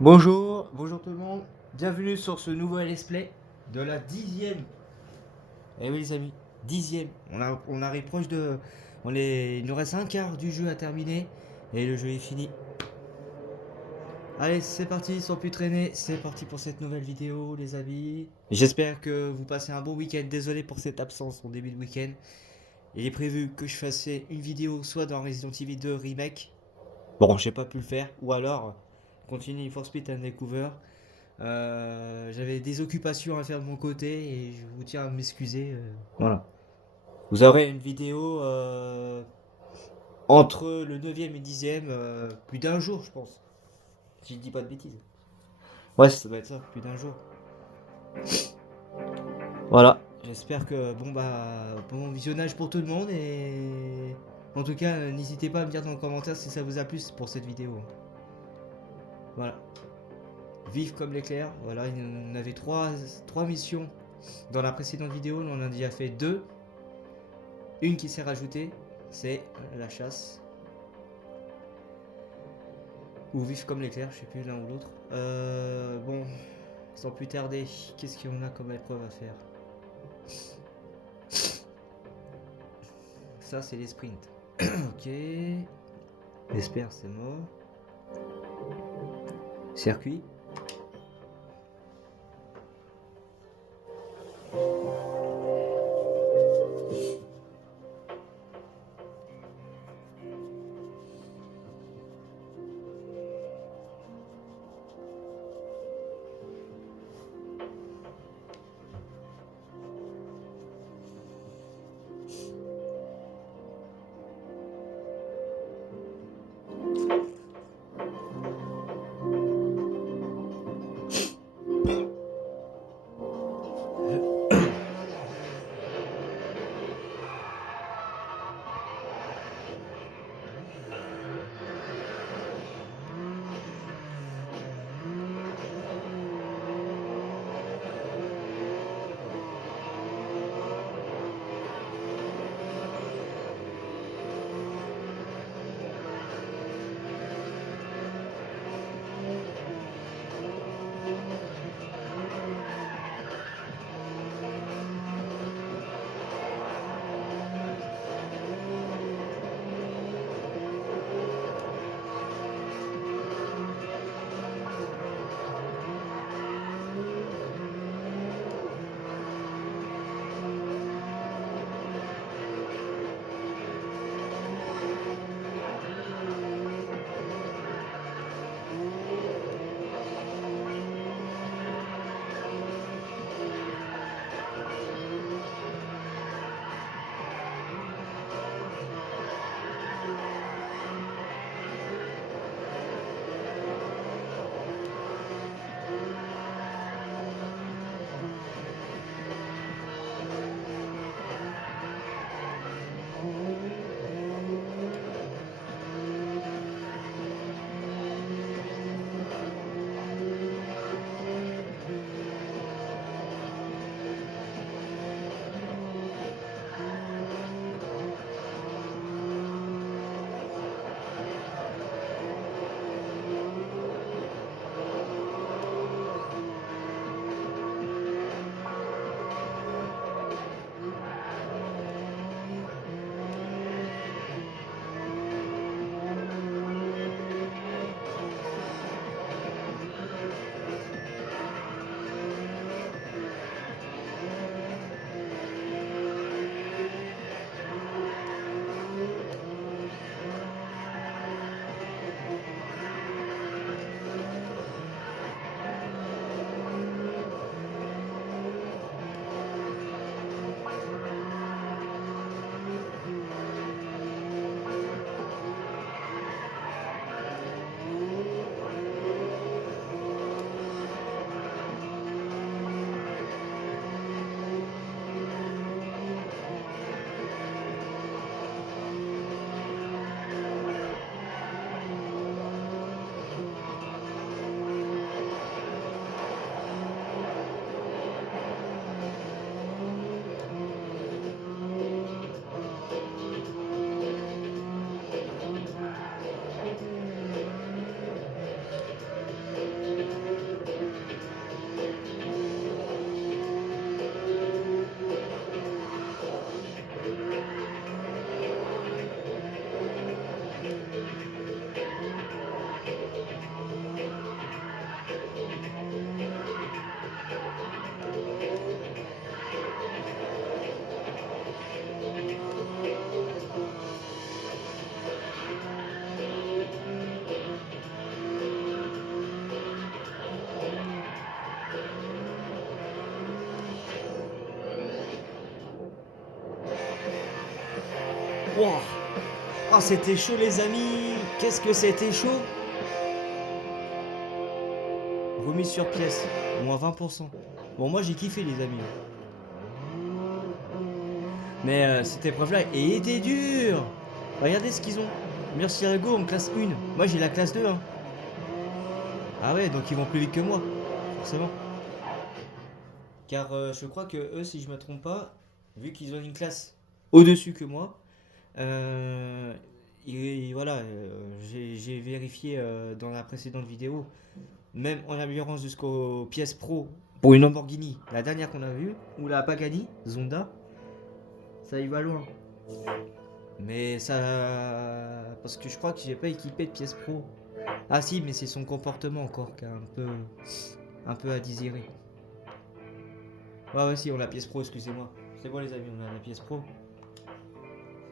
Bonjour, bonjour tout le monde, bienvenue sur ce nouvel let's play de la 10e. Eh oui les amis, 10e. On arrive proche de... Il nous reste un quart du jeu à terminer et le jeu est fini. Allez, c'est parti, sans plus traîner, c'est parti pour cette nouvelle vidéo les amis. J'espère que vous passez un bon week-end, désolé pour cette absence en début de week-end. Il est prévu que je fasse une vidéo soit dans Resident Evil 2 Remake. Bon, j'ai pas pu le faire, ou alors Continue for Speed Undercover. J'avais des occupations à faire de mon côté et je vous tiens à m'excuser. Voilà. Vous aurez une vidéo entre le 9e et 10e, plus d'un jour, je pense. Si je dis pas de bêtises. Ouais, ça doit être ça, plus d'un jour. Voilà. J'espère que bon visionnage pour tout le monde et en tout cas, n'hésitez pas à me dire dans les commentaires si ça vous a plu pour cette vidéo. Voilà. Vive comme l'éclair. Voilà, on avait trois missions dans la précédente vidéo. On en a déjà fait deux. Une qui s'est rajoutée, c'est la chasse. Ou vif comme l'éclair, je sais plus l'un ou l'autre. Bon, sans plus tarder, qu'est-ce qu'on a comme épreuve à faire? Ça, c'est les sprints. Ok. J'espère, c'est mort. Circuit. Wow. Oh, c'était chaud les amis. Qu'est-ce que c'était chaud. Remise sur pièce, moins 20%. Bon, moi j'ai kiffé les amis. Mais cette épreuve-là était dure. Regardez ce qu'ils ont. Merci Rego en classe 1. Moi j'ai la classe 2. Hein. Ah ouais, donc ils vont plus vite que moi. Forcément. Car je crois que eux, si je me trompe pas, vu qu'ils ont une classe au-dessus que moi, voilà, j'ai vérifié dans la précédente vidéo, même en améliorant jusqu'aux pièces pro pour une Lamborghini, la dernière qu'on a vue, ou la Pagani, Zonda, ça y va loin. Mais ça. Parce que je crois que j'ai pas équipé de pièces pro. Ah si, mais c'est son comportement encore qui est un peu à désirer. Ouais, si, on a la pièce pro, excusez-moi. C'est bon, les amis, on a la pièce pro.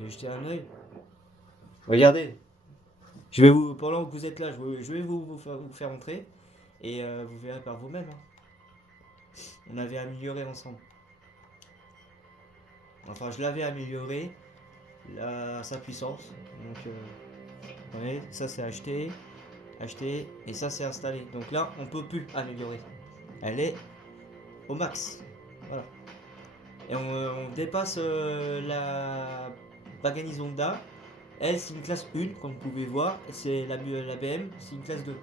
J'ai jeté un oeil. Regardez. Pendant que vous êtes là, je vais vous faire entrer. Et vous verrez par vous-même. Hein. On avait amélioré ensemble. Enfin, je l'avais amélioré sa puissance. Donc, vous voyez, ça c'est acheté, et ça c'est installé. Donc là, on peut plus améliorer. Elle est au max. Voilà. Et on dépasse la Pagani Zonda. Elle, c'est une classe 1, comme vous pouvez voir. C'est la BM, c'est une classe 2.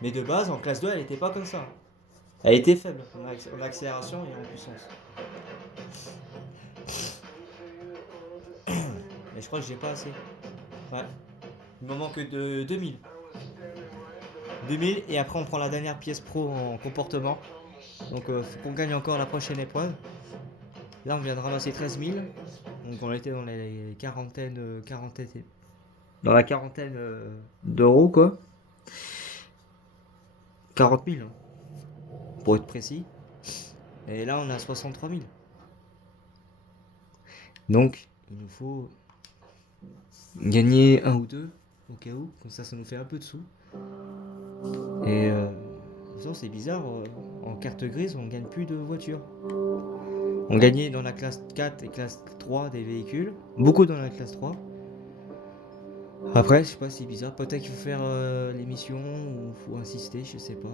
Mais de base, en classe 2, elle n'était pas comme ça. Elle était faible en accélération et en puissance. Mais je crois que j'ai pas assez. Ouais. Il me manque de 2000. 2000 et après on prend la dernière pièce pro en comportement. Donc faut qu'on gagne encore la prochaine épreuve. Là on vient de ramasser 13 000. Donc on était dans les quarantaines, dans la quarantaine d'euros quoi. 40 000 hein, pour être précis. Et là on a 63 000. Donc il nous faut gagner un ou deux au cas où. Comme ça nous fait un peu de sous. Et c'est bizarre, en carte grise on gagne plus de voitures. On gagnait dans la classe 4 et classe 3 des véhicules, beaucoup dans la classe 3. Après, je sais pas, c'est bizarre, peut-être qu'il faut faire l'émission ou faut insister, je sais pas.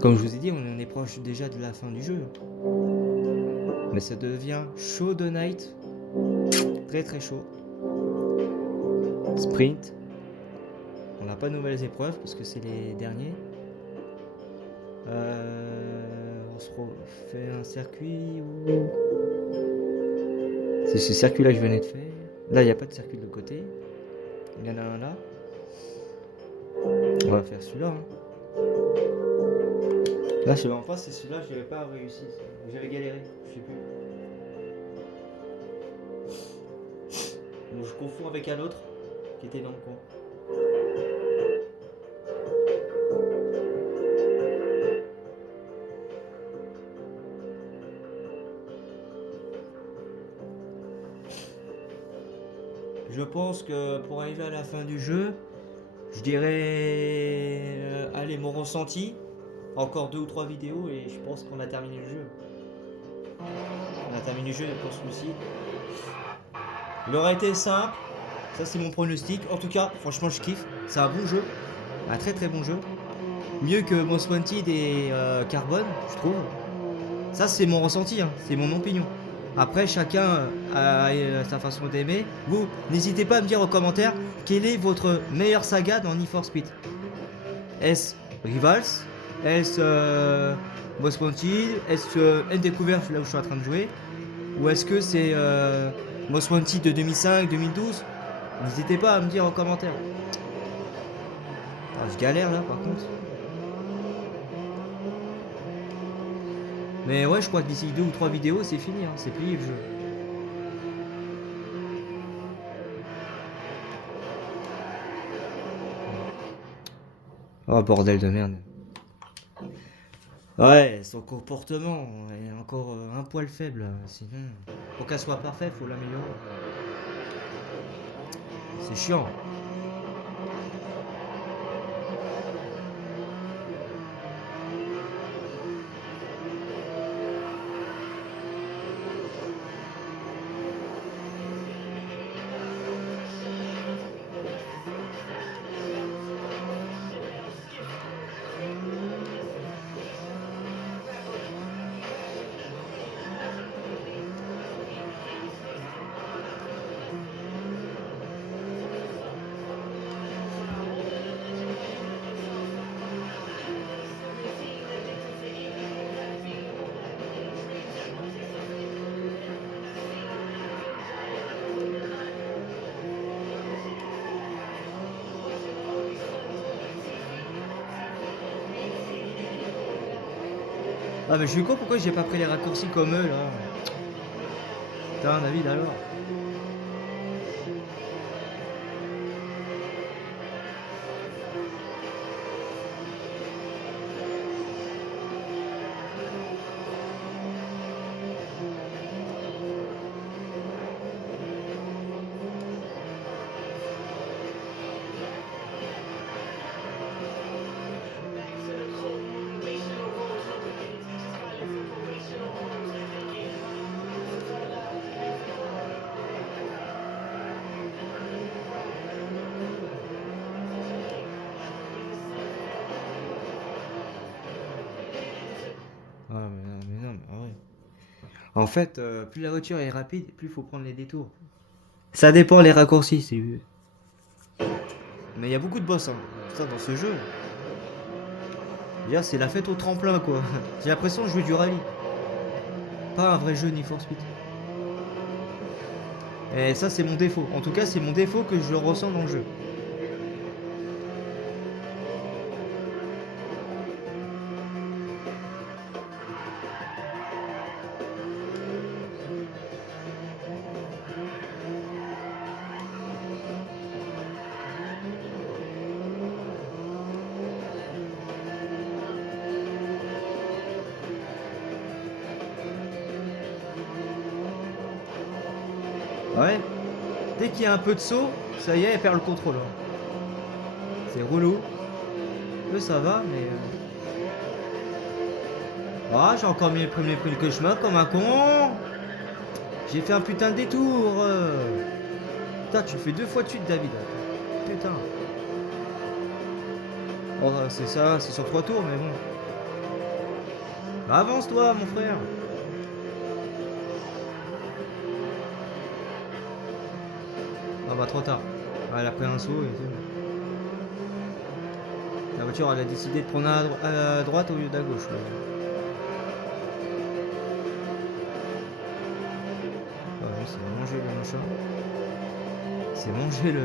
Comme je vous ai dit, on est proche déjà de la fin du jeu. Mais ça devient chaud de night, très très chaud. Sprint. On n'a pas de nouvelles épreuves parce que c'est les derniers. On se refait un circuit ou... C'est ce circuit là que je venais de faire. Là il n'y a pas de circuit de l'autre côté. Il y en a un là. On va faire celui-là. Hein. Là celui-là en face c'est celui-là que j'avais pas réussi. J'avais galéré. Je sais plus. Donc je confonds avec un autre qui était dans le coin. Je pense que pour arriver à la fin du jeu, je dirais allez mon ressenti, encore 2 ou 3 vidéos et je pense qu'on a terminé le jeu. On a terminé le jeu pour celui-ci. Il aurait été simple, ça c'est mon pronostic. En tout cas, franchement je kiffe, c'est un bon jeu, un très très bon jeu. Mieux que Most Wanted et Carbone, je trouve. Ça c'est mon ressenti, hein, c'est mon opinion. Après, chacun a sa façon d'aimer. Vous, n'hésitez pas à me dire en commentaire quelle est votre meilleure saga dans Need for Speed. Est-ce Rivals? Est-ce Most Wanted? Est-ce Découverte là où je suis en train de jouer? Ou est-ce que c'est Most Wanted de 2005, 2012? N'hésitez pas à me dire en commentaire. Ah, je galère là par contre. Mais ouais, je crois que d'ici 2 ou 3 vidéos, c'est fini, hein, c'est plié le jeu. Oh bordel de merde. Ouais, son comportement est encore un poil faible. Sinon, pour qu'elle soit parfaite, faut l'améliorer. C'est chiant. Ah mais je suis con, pourquoi j'ai pas pris les raccourcis comme eux là? Putain, David alors. Ah mais non, mais ouais. En fait, plus la voiture est rapide, plus il faut prendre les détours. Ça dépend les raccourcis, c'est... Mais il y a beaucoup de boss, hein. Putain, dans ce jeu. Déjà, c'est la fête au tremplin, quoi. J'ai l'impression de jouer du rallye. Pas un vrai jeu Need for Speed. Et ça, c'est mon défaut. En tout cas, c'est mon défaut que je ressens dans le jeu. Ouais. Dès qu'il y a un peu de saut, ça y est, elle perd le contrôle, hein. C'est relou. Eux, ça va, mais... Ah, j'ai encore pris le chemin comme un con. J'ai fait un putain de détour. Putain, tu le fais 2 fois de suite, David. Putain. Oh, c'est ça, c'est sur 3 tours, mais bon. Bah, avance-toi, mon frère. Ah bah, trop tard. Ah, elle a pris un saut et tout. La voiture, elle a décidé de prendre à droite au lieu d'à gauche. Là. Ah ouais, c'est manger le machin. C'est manger le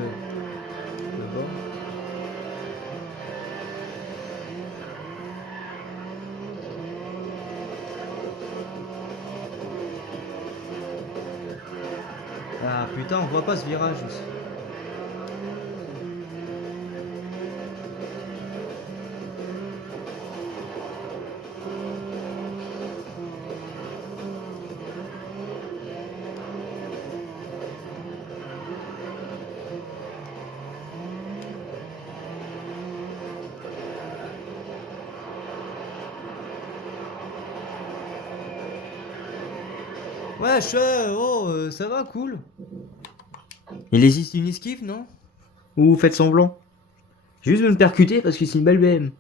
bord. Ah putain, on voit pas ce virage aussi. Ouais, ça va, cool. Il existe une esquive, non? Ou vous faites semblant? J'ai juste me percuter parce que c'est une belle BM.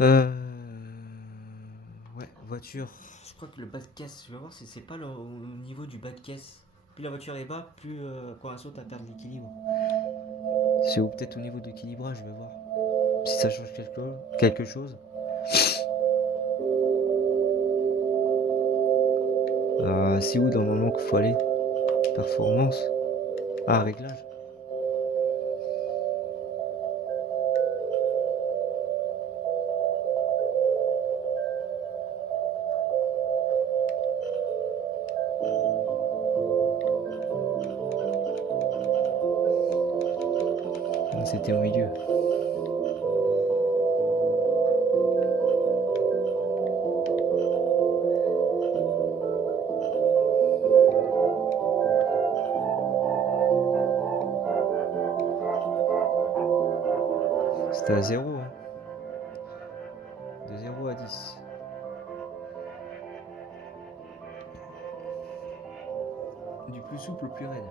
Euh... Ouais, voiture Je crois que le bas de caisse, je vais voir si c'est pas au niveau du bas de caisse. Plus la voiture est bas, plus quand elle saute, elle perd de l'équilibre. C'est peut-être au niveau de l'équilibrage, je vais voir. Si ça change quelque chose. C'est où normalement qu'il faut aller? Performance. Ah, réglage. C'était au milieu. C'était à 0. Hein. De 0 à 10. Du plus souple au plus raide.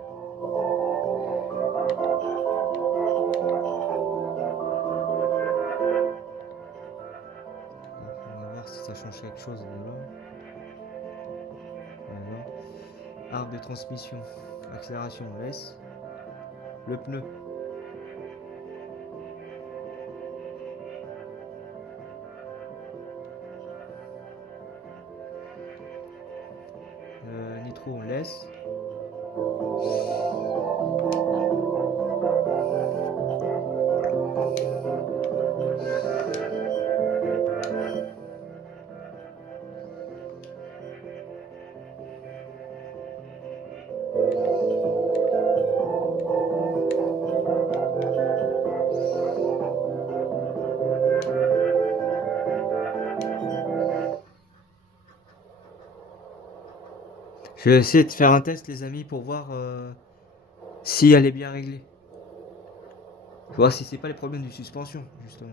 On va voir si ça change quelque chose là. Voilà. Arc de transmission. Accélération, on laisse. Le pneu. Nitro, on laisse. Je vais essayer de faire un test, les amis, pour voir si elle est bien réglée. Voir si c'est pas les problèmes de suspension, justement.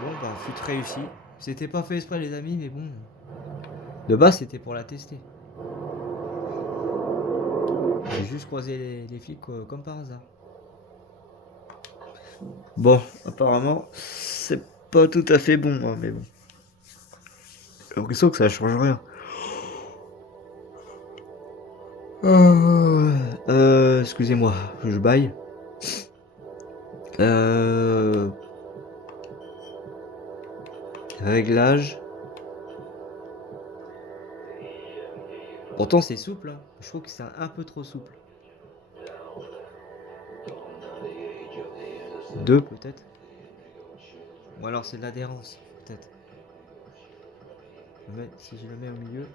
Bon, bah, fut réussi. C'était pas fait exprès, les amis, mais bon. De base, c'était pour la tester. J'ai juste croisé les flics comme par hasard. Bon, apparemment, c'est pas tout à fait bon, hein, mais bon. J'ai l'impression que ça change rien. Excusez-moi, je baille. Réglage. Pourtant c'est souple, hein. Je trouve que c'est un peu trop souple. 2 peut-être. Ou alors c'est de l'adhérence, peut-être. Si je le mets au milieu.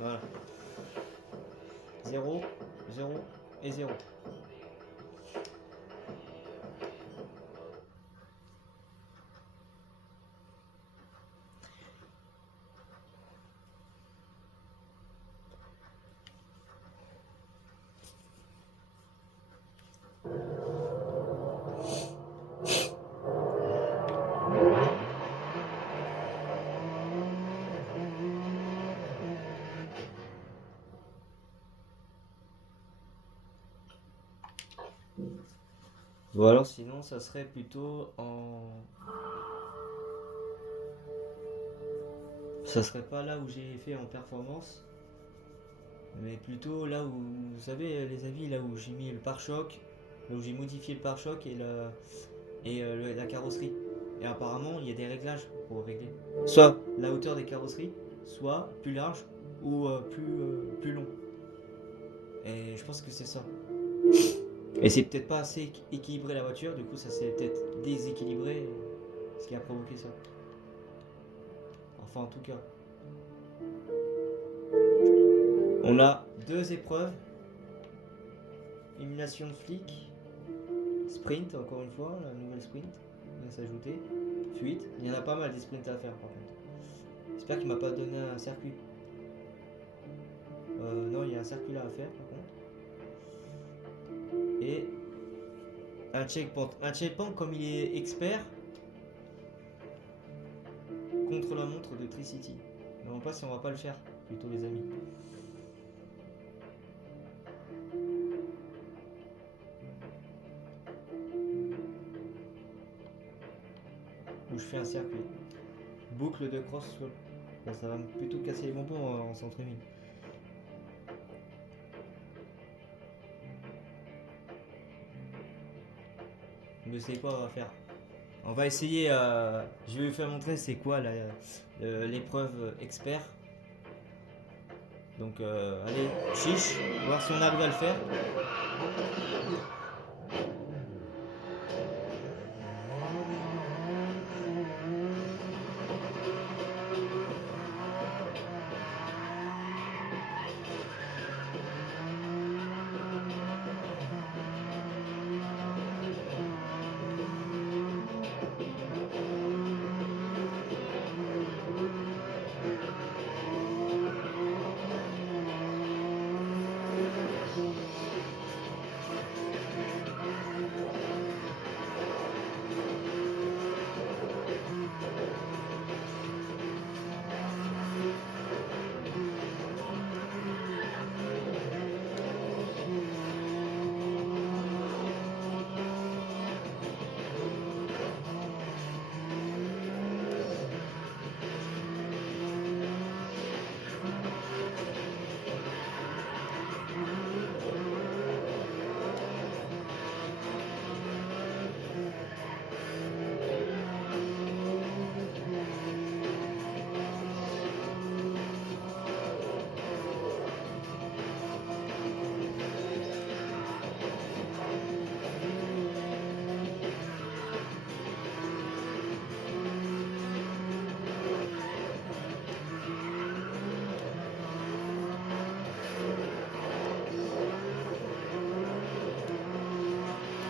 Voilà. 0, 0 et 0. Ou alors sinon ça serait plutôt en... Ça serait pas là où j'ai fait en performance, mais plutôt là où, vous savez les avis, là où j'ai mis le pare-choc, là où j'ai modifié le pare-choc et la carrosserie. Et apparemment il y a des réglages pour régler. Soit la hauteur des carrosseries, soit plus large ou plus long. Et je pense que c'est ça. Et c'est peut-être pas assez équilibré la voiture, du coup ça s'est peut-être déséquilibré, ce qui a provoqué ça. Enfin en tout cas. On a deux épreuves. Élimination de flic. Sprint encore une fois, la nouvelle sprint vient s'ajouter. Fuite. Il y en a pas mal des sprints à faire par contre. J'espère qu'il m'a pas donné un circuit. Non, il y a un circuit là à faire par contre. Et un checkpoint. Un checkpoint comme il est expert contre la montre de Tricity. Mais on va pas si on va pas le faire plutôt les amis. Où je fais un circuit. Boucle de cross slope. Bon, ça va plutôt casser les bonbons en centre-mille. Mais c'est quoi on va faire? On va essayer, je vais vous faire montrer c'est quoi l'épreuve expert. Donc allez, chiche, on va voir si on arrive à le faire.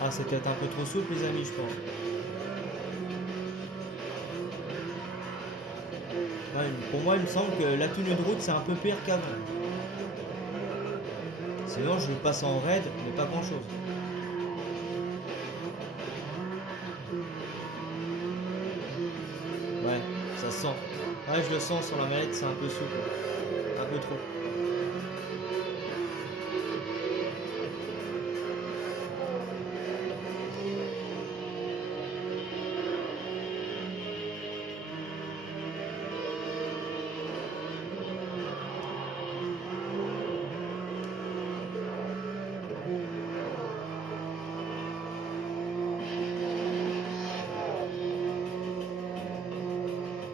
Ah, c'est peut-être un peu trop souple, les amis, je pense. Ouais, pour moi, il me semble que la tenue de route, c'est un peu pire qu'avant. Sinon, je passe en raid, mais pas grand-chose. Ouais, ça sent. Ouais, je le sens sur la manette, c'est un peu souple. Un peu trop.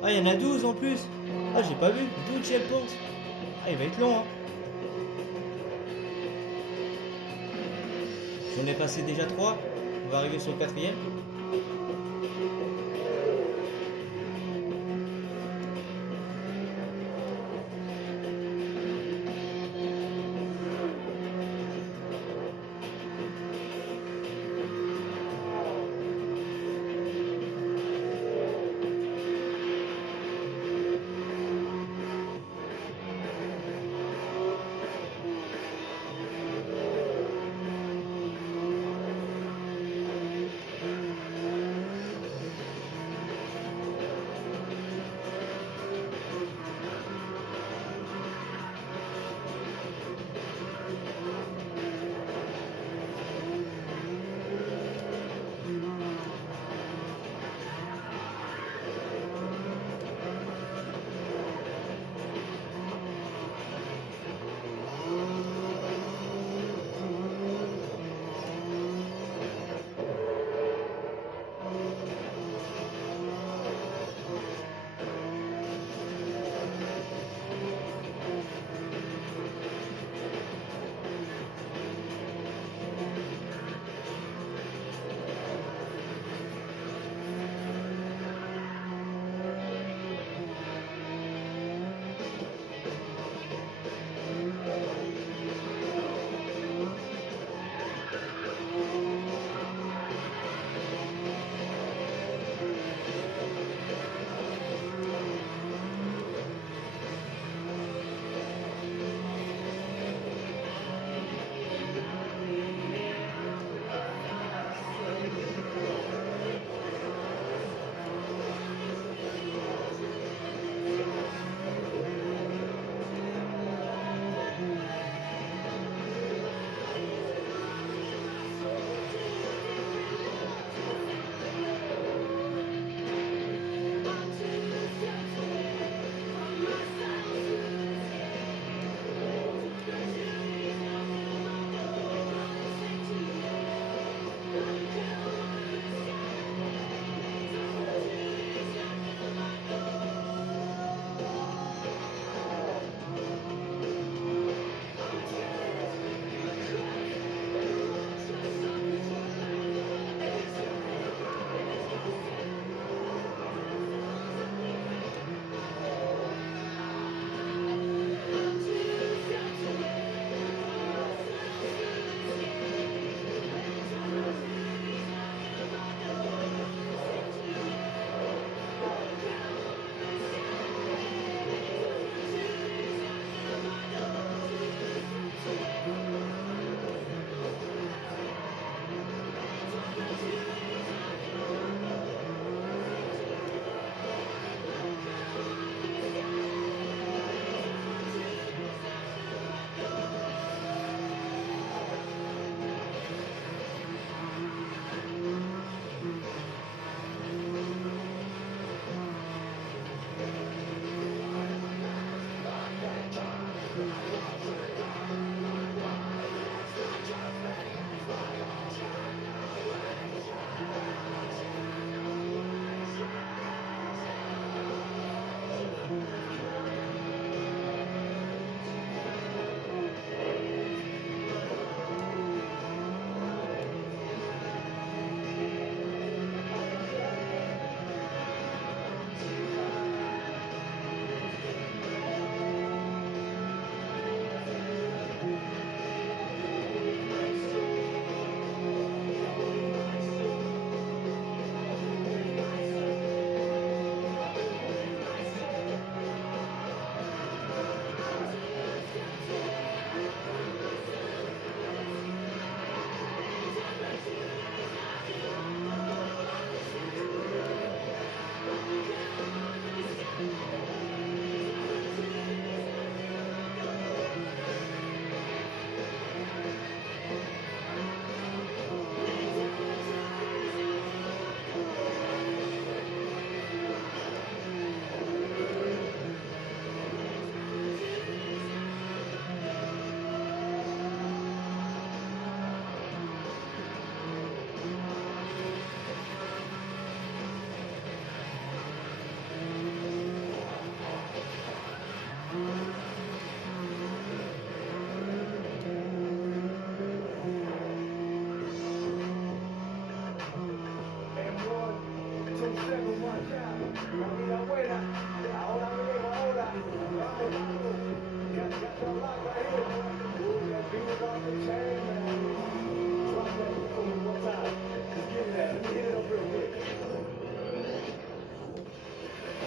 Ah, il y en a 12 en plus. Ah, j'ai pas vu. 12 checkpoints. Ah, il va être long, hein. J'en ai passé déjà 3. On va arriver sur le quatrième.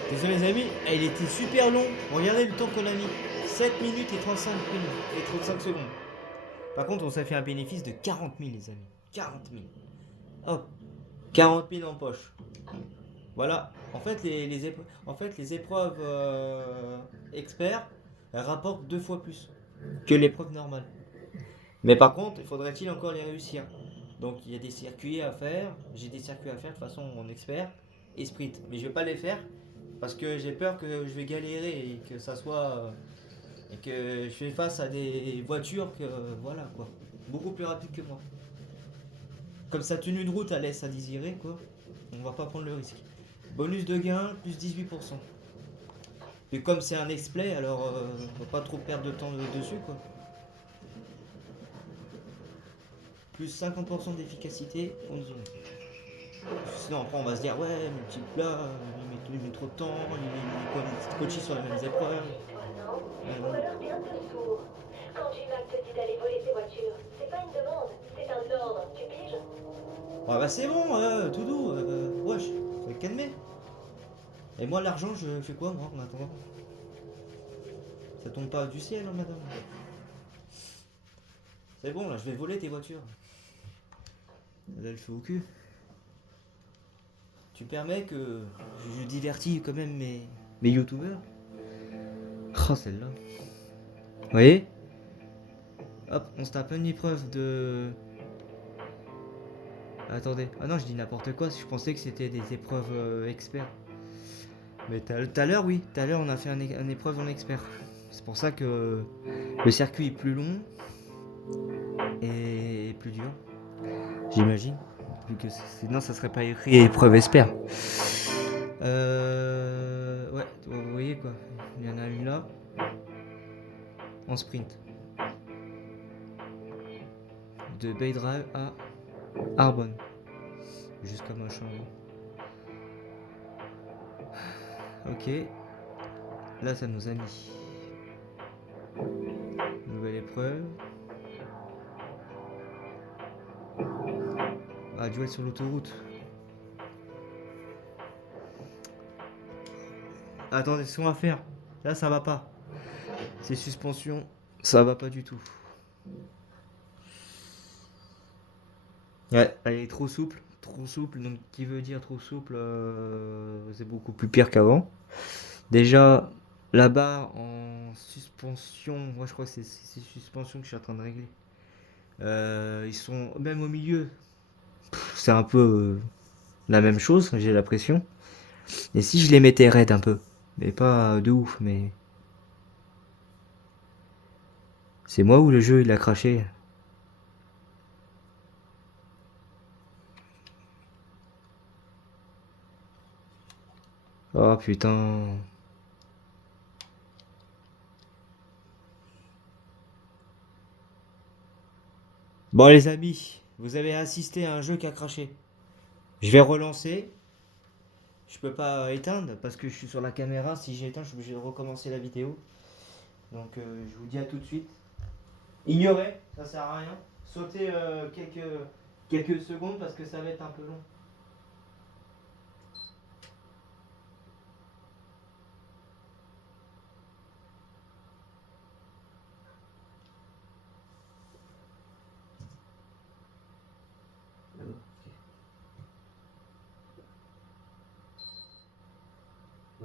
Désolé les amis, il était super long. Regardez le temps qu'on a mis. 7 minutes et 35 minutes et 35 secondes. Par contre, on s'est fait un bénéfice de 40 000 les amis. 40 000. Hop. 40 000 en poche. Voilà. En fait, les épreuves experts rapportent 2 fois plus que l'épreuve normale. Mais par contre, il faudrait-il encore les réussir. Donc il y a des circuits à faire. J'ai des circuits à faire de façon en expert et sprint. Mais je vais pas les faire parce que j'ai peur que je vais galérer et que ça soit et que je fais face à des voitures que voilà quoi, beaucoup plus rapides que moi. Comme sa tenue de route elle laisse à désirer quoi. On va pas prendre le risque. Bonus de gain plus 18%. Et comme c'est un explay alors on va pas trop perdre de temps dessus quoi. Plus 50% d'efficacité, on dit. Sinon après on va se dire ouais multiple là, il met trop de temps, il est coaché sur les mêmes épreuves. Ou alors t'es un peu sourd. Quand J-Mac te dit d'aller voler ses voitures, c'est pas une demande, c'est un ordre, tu piges? Ah bah c'est bon, tout doux, wesh, faut être calmé. Et moi l'argent je fais quoi moi en attendant? Ça tombe pas du ciel hein, madame. C'est bon là je vais voler tes voitures. Là le feu au cul. Tu permets que je divertis quand même mes youtubeurs. Oh celle-là. Vous voyez? Hop, on se tape une épreuve de... Attendez. Ah non, je dis n'importe quoi. Je pensais que c'était des épreuves experts. Mais tout à l'heure, oui. Tout à l'heure, on a fait une épreuve en expert. C'est pour ça que le circuit est plus long et plus dur. J'imagine. Sinon, ça serait pas écrit épreuve expert. Ouais, vous voyez quoi. Il y en a une là. En sprint. De Bay Drive à Arbonne. Jusqu'à machin. Ok. Là, ça nous a mis. Nouvelle épreuve. Ah, duel sur l'autoroute. Attendez, ce qu'on va faire. Là, ça va pas. C'est suspension. Ça va pas du tout. Ouais, elle est trop souple. Trop souple. Donc, qui veut dire trop souple c'est beaucoup plus pire qu'avant. Déjà, la barre en suspension. Moi, je crois que c'est suspension que je suis en train de régler. Ils sont même au milieu. C'est un peu la même chose, j'ai l'impression. Et si je les mettais raide un peu, mais pas de ouf, mais c'est moi ou le jeu il a craché. Oh putain. Bon les amis, vous avez assisté à un jeu qui a craché. Je vais relancer. Je peux pas éteindre parce que je suis sur la caméra. Si j'éteins, je suis obligé de recommencer la vidéo. Donc je vous dis à tout de suite. Ignorez, ça sert à rien. Sautez quelques secondes parce que ça va être un peu long.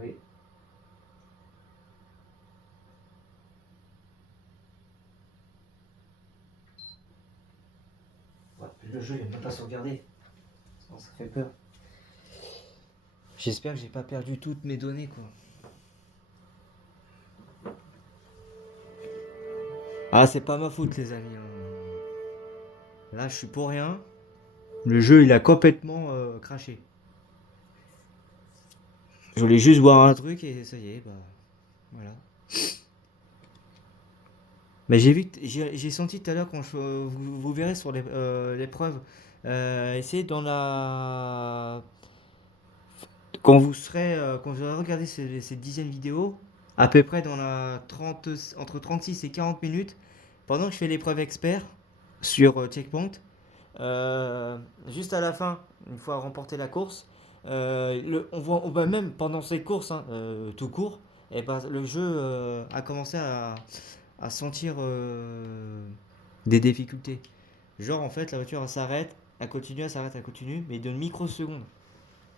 Oui. Ouais, le jeu il va même pas sauvegarder. Sinon, ça fait peur. J'espère que j'ai pas perdu toutes mes données quoi. Ah c'est pas ma faute les amis. Là je suis pour rien. Le jeu il a complètement craché. Je voulais juste voir un truc et ça y est, bah voilà. Mais j'ai senti tout à l'heure quand vous verrez sur l'épreuve, essayez quand vous aurez regardé ces dizaines de vidéos, à peu près dans la 30, entre 36 et 40 minutes, pendant que je fais l'épreuve expert sur Checkpoint, juste à la fin, une fois remporté la course, on voit même pendant ces courses, hein, tout court, et ben, le jeu a commencé à sentir des difficultés. Genre en fait la voiture elle s'arrête, elle s'arrête, elle continue, mais d'une microseconde.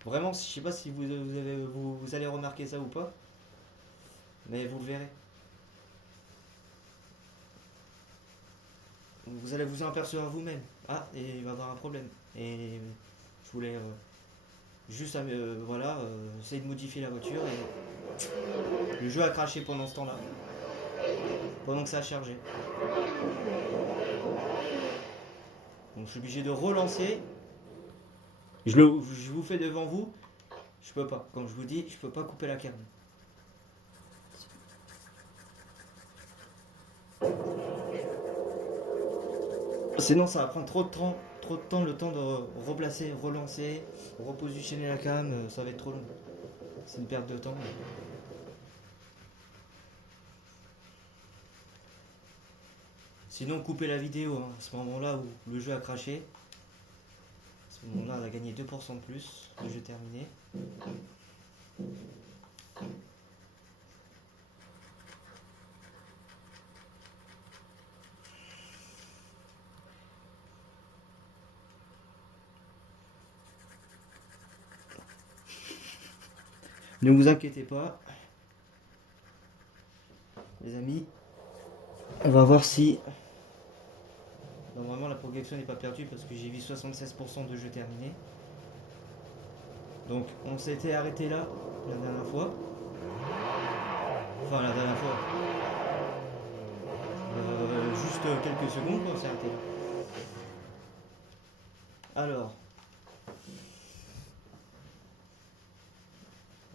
Vraiment, je sais pas si vous allez remarquer ça ou pas, mais vous le verrez. Vous allez vous en apercevoir vous-même. Ah, et il va y avoir un problème. Et je voulais juste voilà, essayer de modifier la voiture et le jeu a craché pendant ce temps-là, pendant que ça a chargé. Donc je suis obligé de relancer. Je vous fais devant vous. Je peux pas. Comme je vous dis, je peux pas couper la carte. Sinon, ça va prendre trop de temps, le temps de replacer, relancer, repositionner la cam, ça va être trop long. C'est une perte de temps. Sinon, couper la vidéo, hein, à ce moment-là où le jeu a craché. À ce moment-là, on a gagné 2% de plus, le jeu terminé. Ne vous inquiétez pas, les amis. On va voir si... Normalement, la progression n'est pas perdue parce que j'ai vu 76% de jeu terminé. Donc, on s'était arrêté là la dernière fois. Enfin, la dernière fois. Juste quelques secondes, on s'est arrêté là. Alors,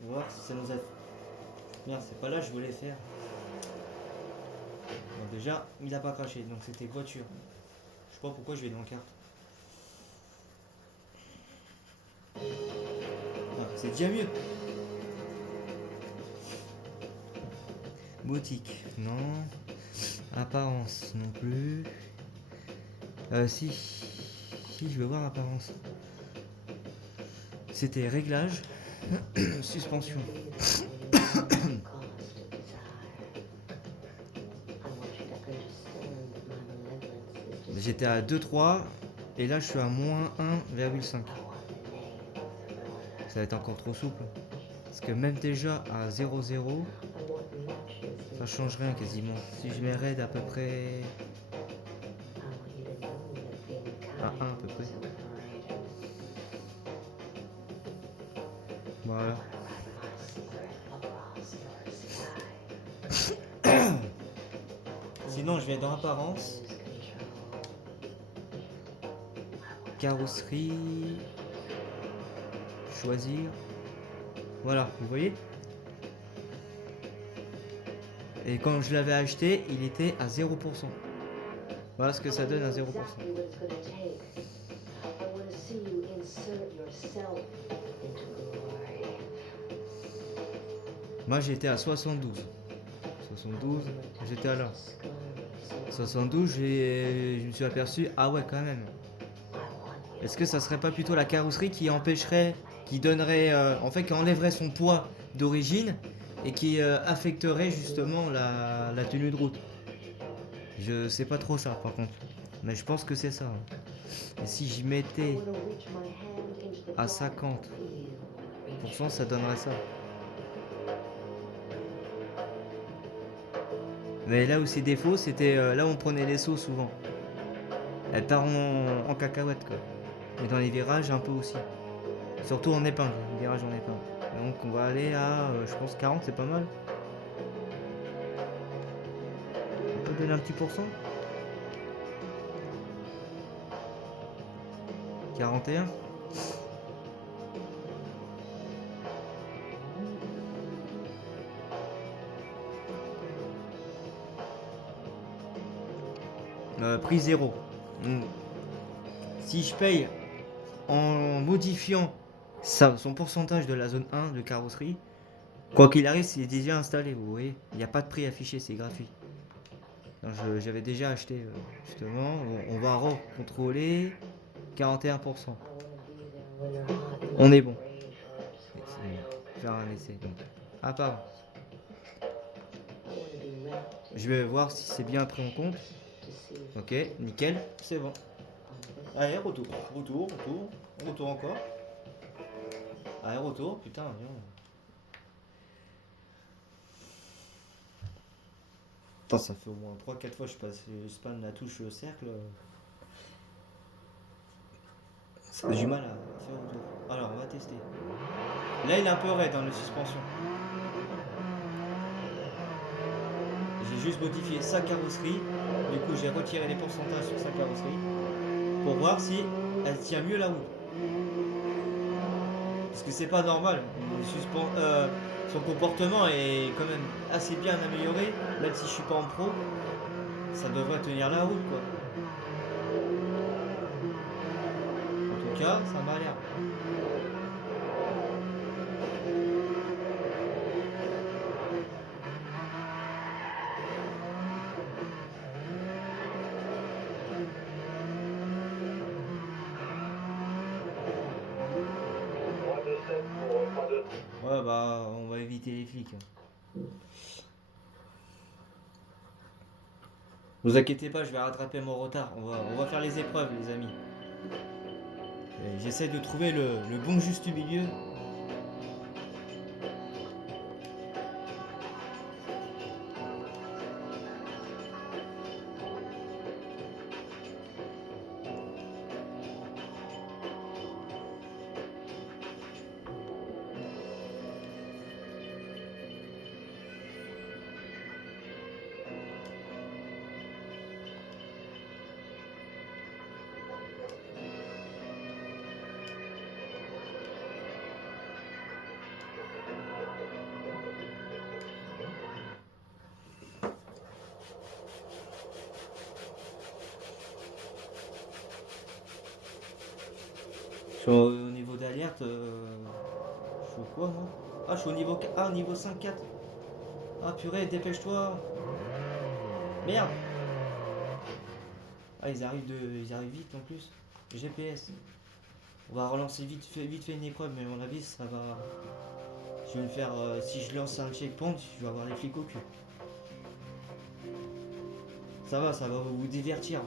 on va voir si ça nous a... Merde, c'est pas là que je voulais faire. Bon, déjà, il a pas craché, donc c'était voiture. Je sais pas pourquoi je vais dans carte. Ah, c'est déjà mieux. Boutique, non. Apparence, non plus. Si, je veux voir apparence. C'était réglage, suspension. J'étais à 2,3 et là je suis à moins 1,5. Ça va être encore trop souple. Parce que même déjà à 0,0, ça change rien quasiment. Si je mets raid à peu près à 1 à peu près. Voilà. Sinon je vais dans apparence. Carrosserie. Choisir. Voilà, vous voyez? Et quand je l'avais acheté, il était à 0%. Voilà ce que ça donne à 0%. Moi j'étais à 72. 72, j'étais à là. 72, je me suis aperçu, ah ouais quand même. Est-ce que ça serait pas plutôt la carrosserie qui empêcherait, qui donnerait, en fait qui enlèverait son poids d'origine et qui affecterait justement la tenue de route? Je sais pas trop ça par contre, mais je pense que c'est ça. Et si j'y mettais à 50%, ça donnerait ça. Mais là où c'est défaut, c'était là où on prenait les sauts souvent. Elle part en cacahuète quoi. Et dans les virages un peu aussi. Surtout en épingle, virage en épingle. Donc on va aller à, je pense 40, c'est pas mal. On peut donner un petit pourcent. 41. Prix 0. Donc, si je paye en modifiant son pourcentage de la zone 1 de carrosserie, quoi qu'il arrive, c'est déjà installé, vous voyez. Il n'y a pas de prix affiché, c'est gratuit. J'avais déjà acheté, justement. On va recontrôler 41%. On est bon. Faire un essai. Donc. Ah, pardon. Je vais voir si c'est bien pris en compte. Ok, nickel, c'est bon. Allez, retour, retour encore. Allez, retour, putain, viens. Attends, ça fait au moins 3-4 fois que je spam la touche cercle. J'ai du mal à faire retour. Alors, on va tester. Là, il est un peu raide dans la suspension. J'ai juste modifié sa carrosserie. Du coup, j'ai retiré les pourcentages sur sa carrosserie pour voir si elle tient mieux la route. Parce que c'est pas normal. Son comportement est quand même assez bien amélioré. Même si je suis pas en pro, ça devrait tenir la route, quoi. En tout cas, ça m'a l'air. Ouais, bah, on va éviter les flics. Vous inquiétez pas, je vais rattraper mon retard. On va faire les épreuves, les amis. J'essaie de trouver le bon juste milieu. Au niveau d'alerte, je suis au quoi moi? Ah, je suis au niveau 4. Ah, niveau 5-4. Ah purée, dépêche-toi. Merde. Ah, ils arrivent vite en plus. GPS. On va relancer vite fait une épreuve, mais à mon avis, ça va. Je vais me faire. Si je lance un checkpoint, je vais avoir les flics au cul. Ça va vous divertir.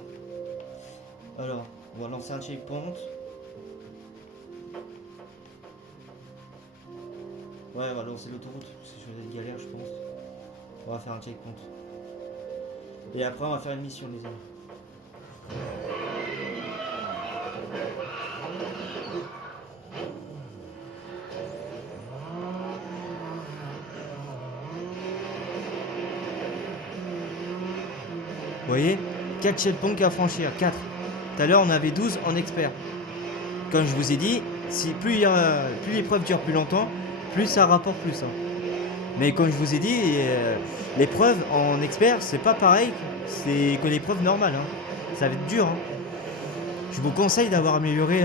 Alors, on va lancer un checkpoint. Ouais, on va lancer l'autoroute, parce que je vais être galère, je pense. On va faire un checkpoint. Et après, on va faire une mission, les amis. Vous voyez, 4 checkpoints à franchir, 4. Tout à l'heure, on avait 12 en expert. Comme je vous ai dit, si plus l'épreuve dure plus longtemps, plus ça rapporte plus. Hein. Mais comme je vous ai dit, l'épreuve en expert, c'est pas pareil que l'épreuve normale. Hein. Ça va être dur. Hein. Je vous conseille d'avoir amélioré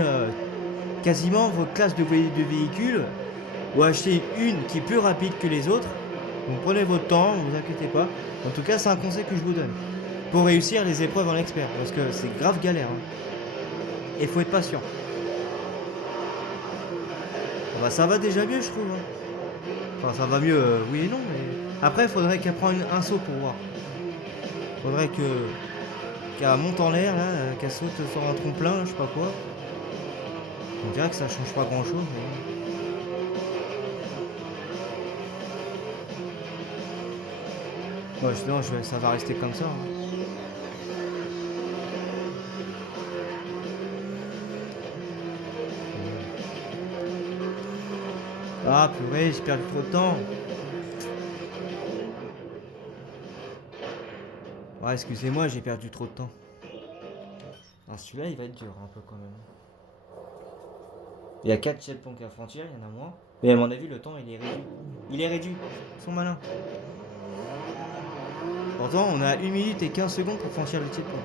quasiment vos classes de véhicules ou acheter une qui est plus rapide que les autres. Donc prenez votre temps, ne vous inquiétez pas. En tout cas, c'est un conseil que je vous donne pour réussir les épreuves en expert parce que c'est grave galère. Hein. Et faut être patient. Bah, ça va déjà mieux, je trouve. Hein. Enfin, ça va mieux, oui et non, mais après, il faudrait qu'elle prenne un saut pour voir. Faudrait qu'elle monte en l'air, là, qu'elle saute sur un trompe-plein, je sais pas quoi. On dirait que ça change pas grand-chose. Mais... ouais, sinon, ça va rester comme ça. Hein. Ah purée, j'ai perdu trop de temps. Ouais, excusez-moi, j'ai perdu trop de temps. Alors celui-là, il va être dur un peu quand même. Il y a 4 checkpoints à franchir, il y en a moins. Mais à mon avis, le temps, il est réduit. Il est réduit. Ils sont malins. Pourtant, on a 1 minute et 15 secondes pour franchir le checkpoint.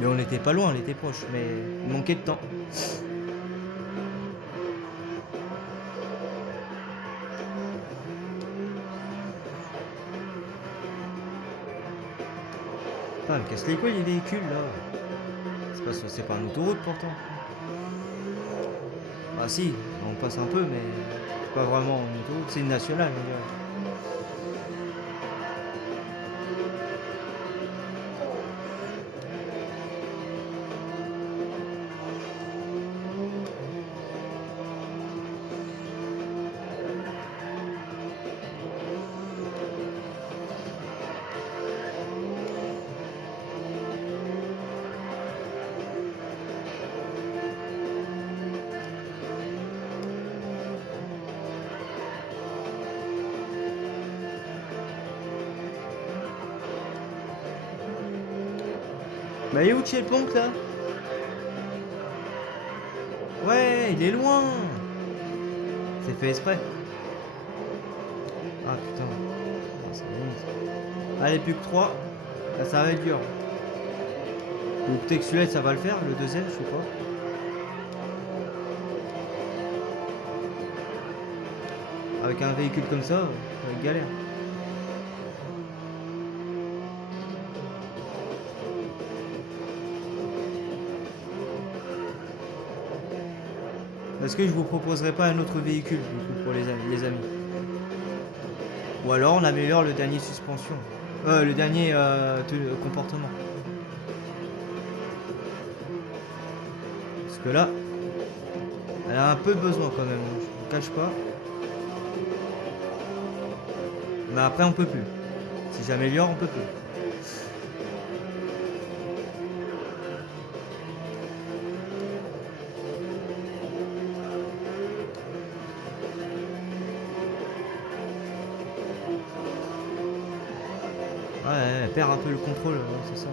Mais on n'était pas loin, on était proche. Mais il manquait de temps. Putain, elle me casse les couilles les véhicules là. C'est pas une autoroute pourtant. Ah si, on passe un peu, mais c'est pas vraiment une autoroute, c'est une nationale, on dirait. Bah il est où Tchelponk là? Ouais, il est loin. C'est fait exprès. Ah putain. Ah, c'est limite. Allez, plus que 3. Là, ça va être dur. Ou peut-être que celui-là, ça va le faire, le deuxième, je sais pas. Avec un véhicule comme ça va être galère. Est-ce que je vous proposerai pas un autre véhicule du coup, pour les amis? Ou alors on améliore le dernier suspension. Le dernier comportement. Parce que là, elle a un peu besoin quand même, je vous cache pas. Mais après on peut plus. Si j'améliore, on peut plus. Ouais, elle perd un peu le contrôle, ouais, c'est ça.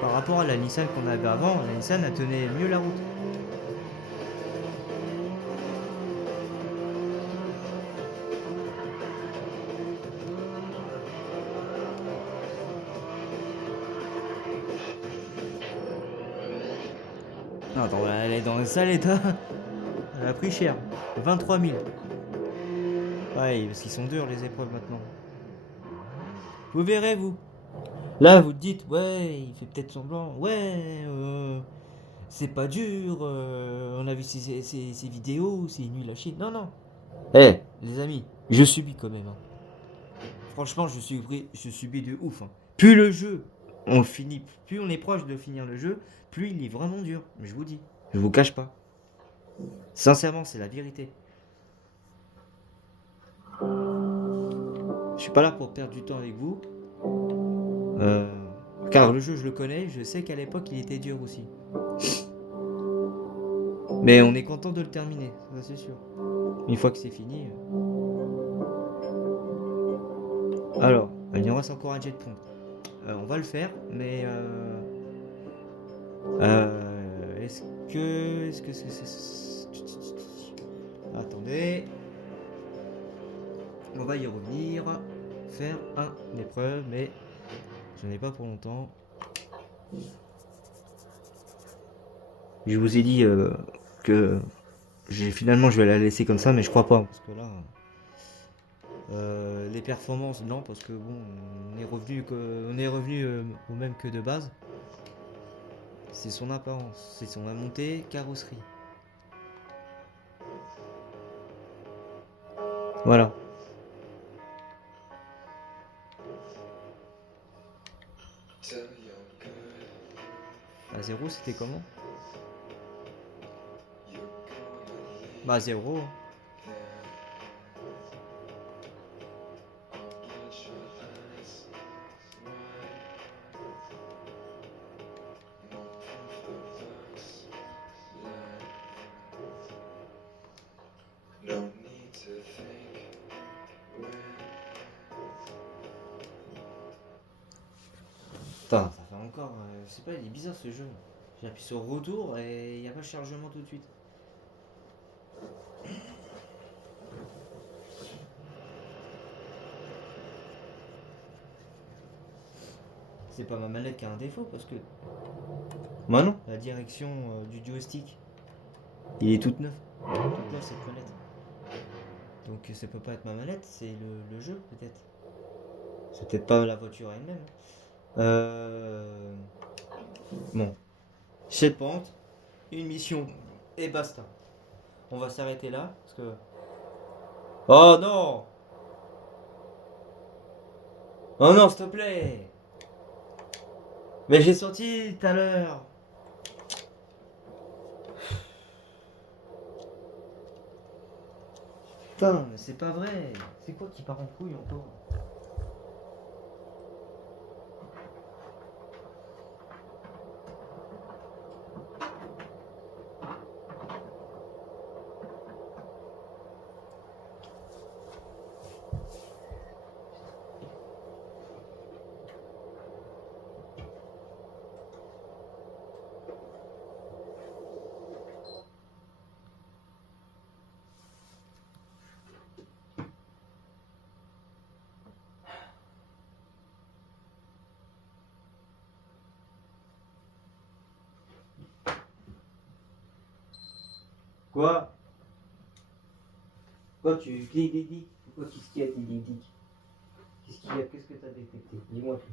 Par rapport à la Nissan qu'on avait avant, la Nissan elle tenait mieux la route. Non, attends, elle est dans un sale état. Elle a pris cher. 23 000. Ouais, parce qu'ils sont durs les épreuves maintenant. Vous verrez, vous. Là, vous te dites, ouais, il fait peut-être semblant. Ouais, c'est pas dur. On a vu ces vidéos, c'est nul à chier. Non, non. Eh, les amis, je subis quand même, hein. Franchement, je subis de ouf, hein. Plus le jeu, on le finit, plus on est proche de finir le jeu, plus il est vraiment dur. Je vous dis. Je vous cache pas. Sincèrement, c'est la vérité. Je suis pas là pour perdre du temps avec vous. Euh, car le jeu, je le connais. Je sais qu'à l'époque, il était dur aussi. Mais on est content de le terminer, ça c'est sûr. Une fois que c'est fini. Alors, il nous reste encore un jet pont. On va le faire, mais est-ce que, attendez, on va y revenir, faire une épreuve, mais j'en ai pas pour longtemps. Je vous ai dit que finalement je vais la laisser comme ça, mais je crois pas parce que là. Les performances, non, parce que bon, on est revenu au même que de base. C'est son apparence, c'est son montée, carrosserie. Voilà. À zéro, c'était comment? Bah zéro, hein. Putain, ça fait encore. Je sais pas, il est bizarre ce jeu. J'appuie sur retour et il n'y a pas de chargement tout de suite. C'est pas ma manette qui a un défaut parce que Bah non, la direction du joystick, il est toute neuf cette manette. Donc ça peut pas être ma manette, c'est le jeu peut-être. C'est peut-être pas la voiture elle-même. Bon, checkpoint, une mission et basta. On va s'arrêter là parce que. Oh non! Oh non, s'il te plaît! Mais j'ai sorti tout à l'heure! Putain, mais c'est pas vrai! C'est quoi qui part en couille encore? Quoi? Quoi tu cliques? Pourquoi qu'est-ce qu'il y a cliques? Qu'est-ce qu'il y a? Qu'est-ce que t'as détecté? Dis-moi tout.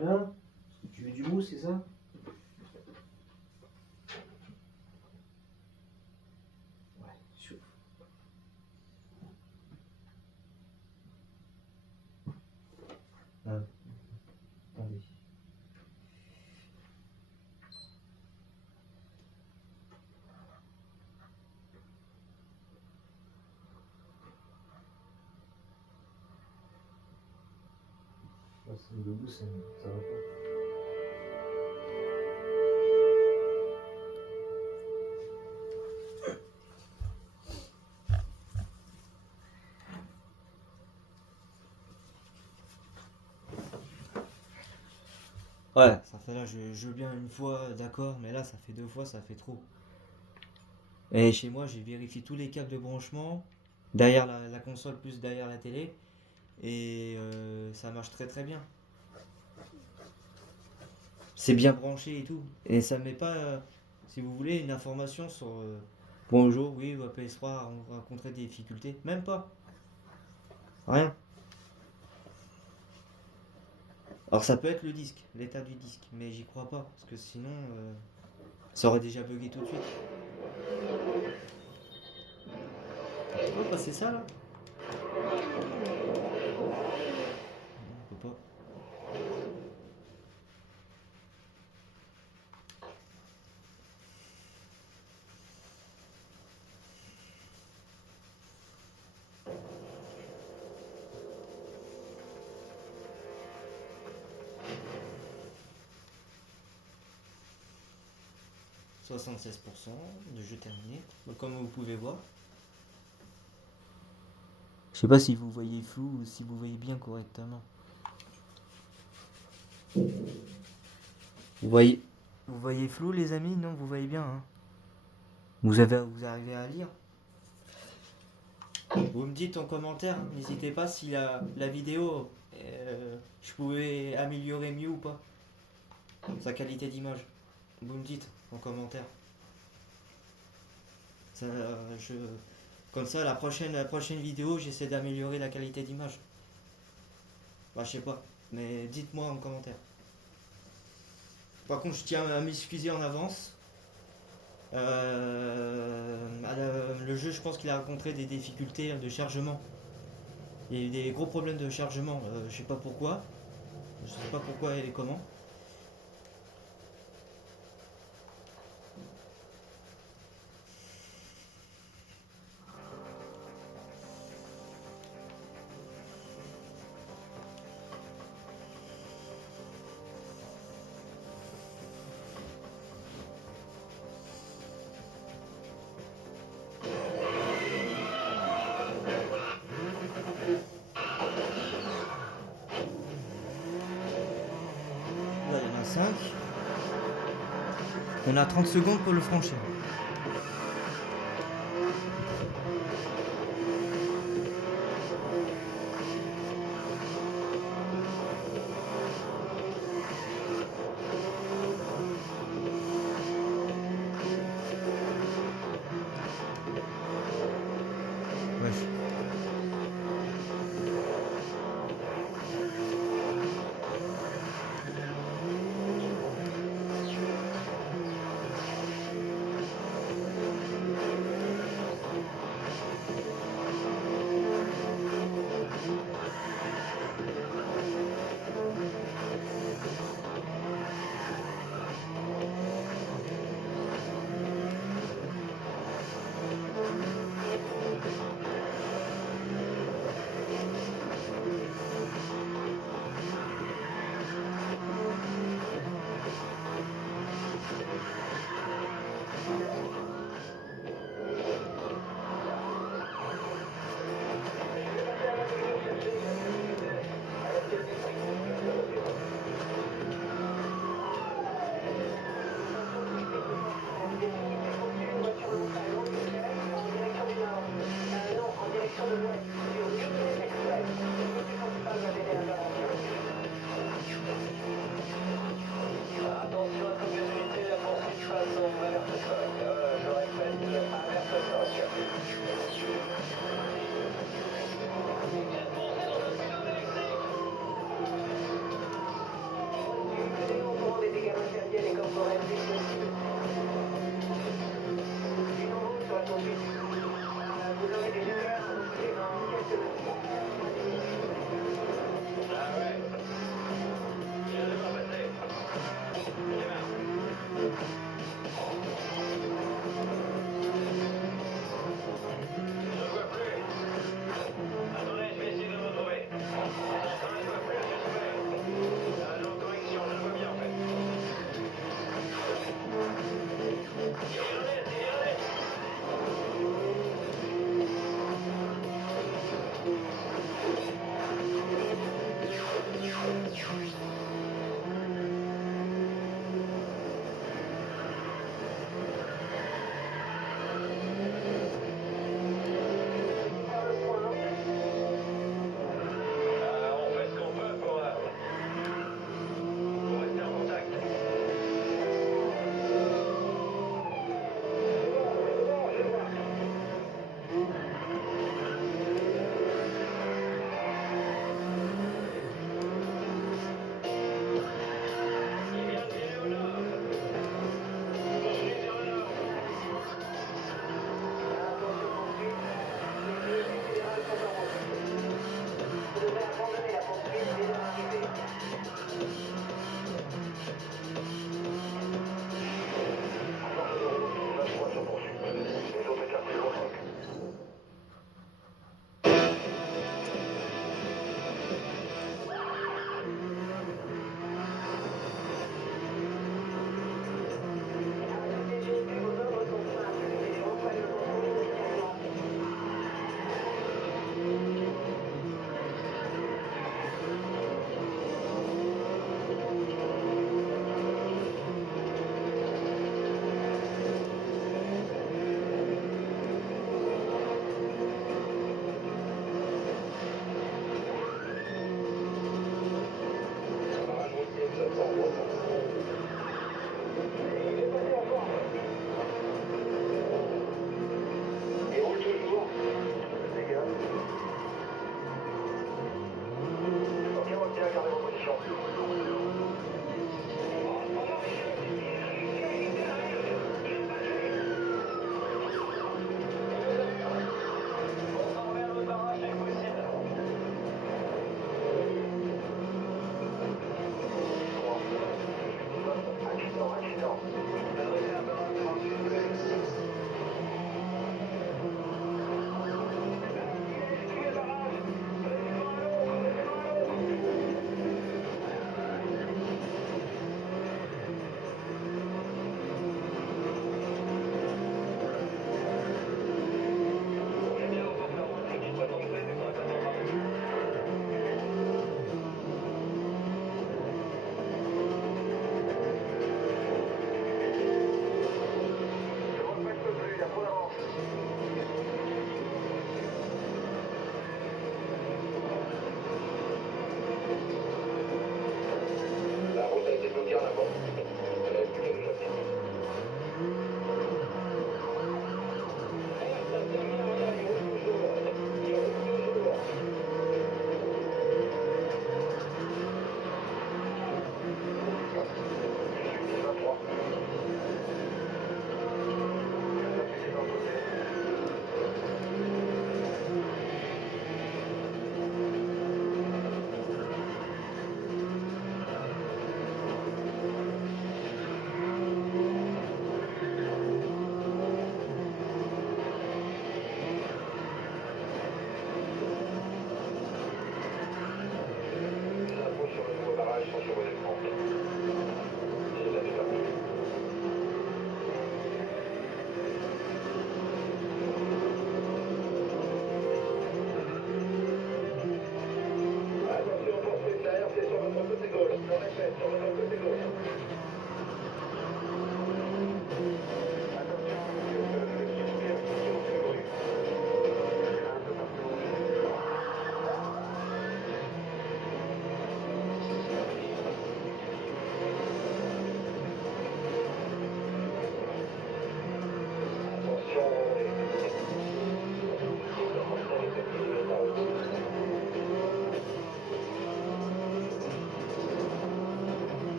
Là? Tu veux du mousse, c'est ça? Ouais, chaud. Ah, attendez. Oh, c'est debout, ça va pas. Ouais, ça fait là, je veux bien une fois, d'accord, mais là, ça fait deux fois, ça fait trop. Et chez moi, j'ai vérifié tous les câbles de branchement, derrière la console plus derrière la télé, et ça marche très très bien. C'est bien branché et tout. Et ça met pas, si vous voulez, une information sur bonjour, oui, votre PS3 a rencontré des difficultés. Même pas. Rien. Alors ça peut être le disque, l'état du disque, mais j'y crois pas, parce que sinon, ça aurait déjà bugué tout de suite. Oh, bah c'est ça là. On peut pas. « 76% de jeu terminé. Comme vous pouvez voir. Je sais pas si vous voyez flou ou si vous voyez bien correctement. Vous voyez flou les amis? Non, vous voyez bien. Hein, vous arrivez à lire? Vous me dites en commentaire, n'hésitez pas si la vidéo, je pouvais améliorer mieux ou pas. Sa qualité d'image. Vous me dites en commentaire. Ça, comme ça, la prochaine vidéo, j'essaie d'améliorer la qualité d'image. Bah, je sais pas, mais dites-moi en commentaire. Par contre, je tiens à m'excuser en avance. Le jeu, je pense qu'il a rencontré des difficultés de chargement. Il y a eu des gros problèmes de chargement. Je sais pas pourquoi. Je sais pas pourquoi et comment. Là, il y en a 5. On a 30 secondes pour le franchir.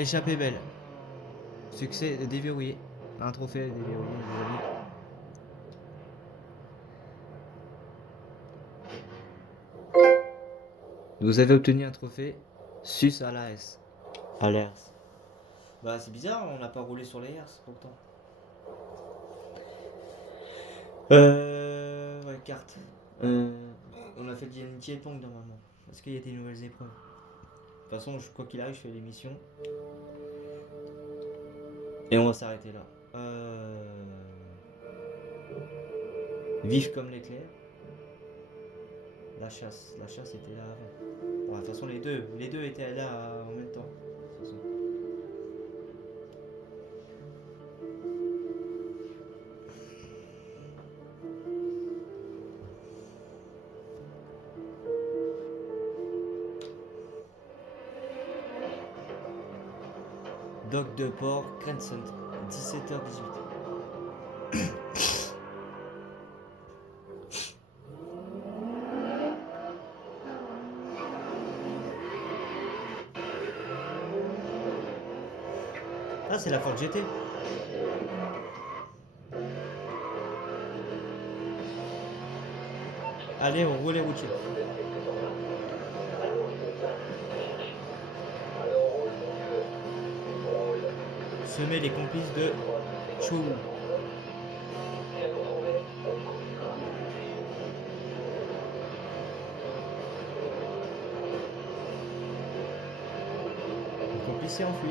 L'échappée belle. Succès déverrouillé. Un trophée déverrouillé, les amis. Vous avez obtenu un trophée Sus à l'AS. À l'AS. Bah c'est bizarre, on n'a pas roulé sur les airs pourtant. Ouais, carte. On a fait du amitié de Pong normalement. Est-ce qu'il y a des nouvelles épreuves? De toute façon, quoi qu'il arrive, je fais l'émission. Et on va s'arrêter là. Vif comme l'éclair. La chasse était là avant. Bon, de toute façon, les deux étaient là en même temps. De toute façon. Doc de port, Cranston, 17h18. Ah, c'est la Ford GT. Allez, on roule les routiers. Semer les complices de Chou. Le complice s'est enfui.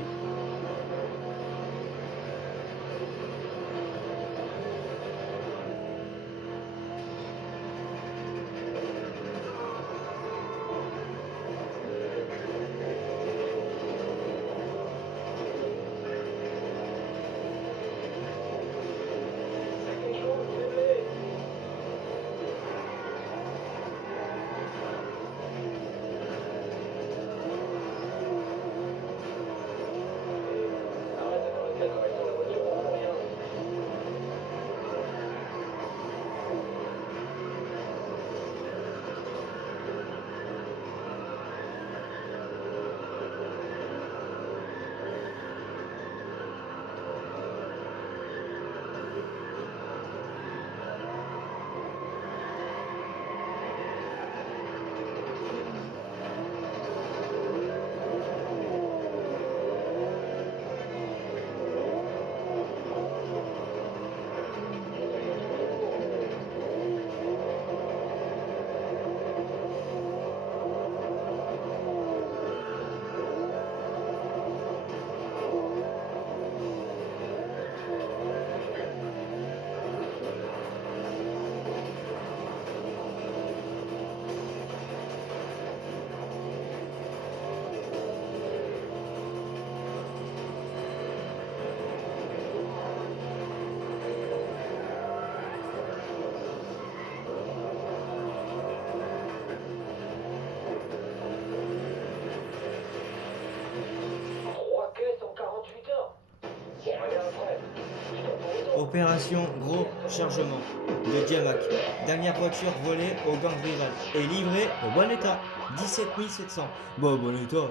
Opération gros chargement de Diamac. Dernière voiture volée au gang rival et livrée au bon état. 17 700. Bon, bon état,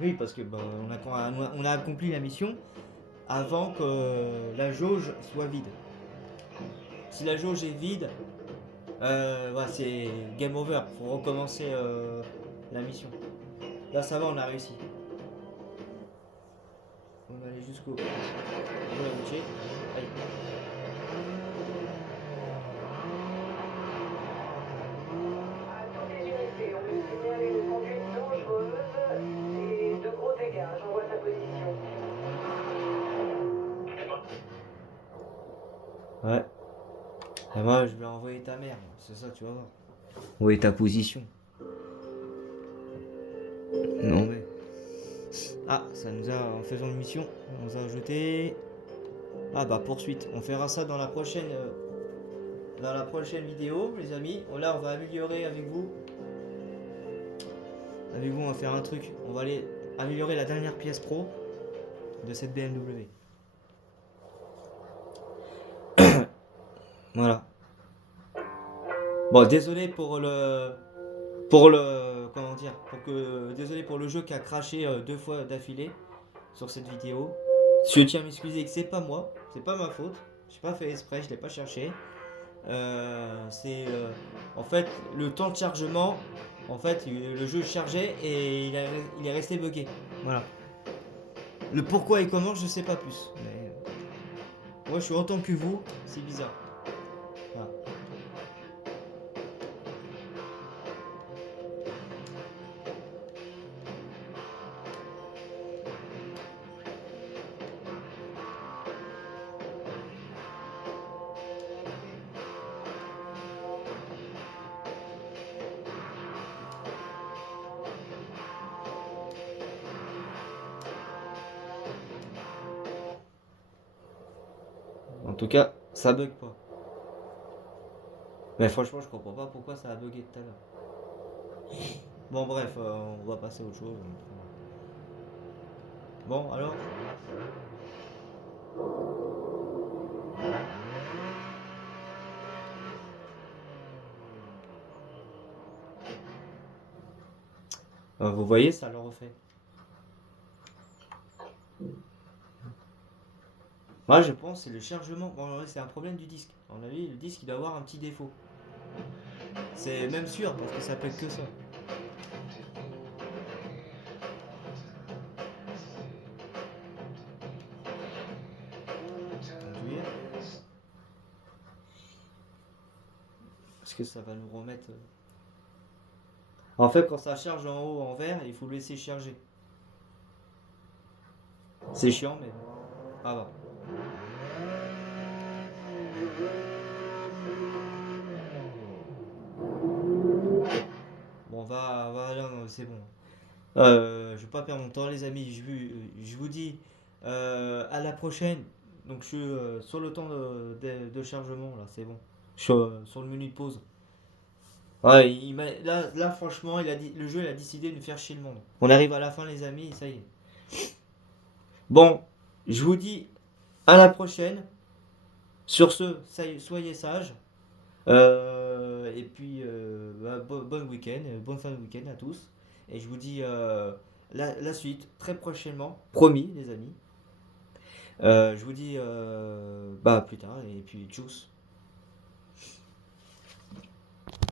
oui, parce que on a accompli la mission avant que la jauge soit vide. Si la jauge est vide, ouais, c'est game over. Faut recommencer la mission. Là, ça va, on a réussi. On va aller jusqu'au routier. Allez. À toutes les unités, on lui signale une conduite dangereuse et de gros dégâts. J'envoie sa position. Ouais. Et moi, je vais envoyer ta mère. C'est ça, tu vas voir. Envoyer ta position. Non mais. Ah, ça nous a, en faisant une mission, on nous a ajouté. Ah bah poursuite. On fera ça dans la prochaine vidéo, les amis. Là, on va améliorer avec vous. Avec vous, on va faire un truc. On va aller améliorer la dernière pièce pro de cette BMW. Voilà. Bon, désolé pour le comment dire, désolé pour le jeu qui a craché 2 fois d'affilée. sur cette vidéo. Je tiens à m'excuser que c'est pas moi, c'est pas ma faute. J'ai pas fait exprès, je l'ai pas cherché. En fait le temps de chargement. En fait, le jeu chargeait et il est resté bugué. Voilà. Le pourquoi et comment, je sais pas plus. Mais moi, je suis autant que vous, c'est bizarre. Voilà. En tout cas, ça bug pas. Mais franchement, je comprends pas pourquoi ça a bugué tout à l'heure. Bon, bref, on va passer à autre chose. Bon, alors. Vous voyez, ça le refait. Moi, je pense que c'est le chargement. Bon, ouais, c'est un problème du disque. À mon avis, le disque il doit avoir un petit défaut. C'est même sûr parce que ça peut être que ça. Conduire. Parce que ça va nous remettre. En fait, quand ça charge en haut en vert, il faut le laisser charger. C'est chiant, mais bon. Ah va. Bon, non, c'est bon. Je vais pas perdre mon temps, les amis. Je vous dis à la prochaine. Donc, je suis sur le temps de chargement, là, c'est bon. Je suis sur le menu de pause. Ouais, là, franchement, le jeu il a décidé de nous faire chier le monde. On arrive à la fin, les amis, ça y est. Bon, je vous dis à la prochaine. Sur ce, soyez sages. Et puis, bon week-end, bonne fin de week-end à tous. Et je vous dis la suite très prochainement. Promis, les amis. Je vous dis plus tard. Et puis, tchuss.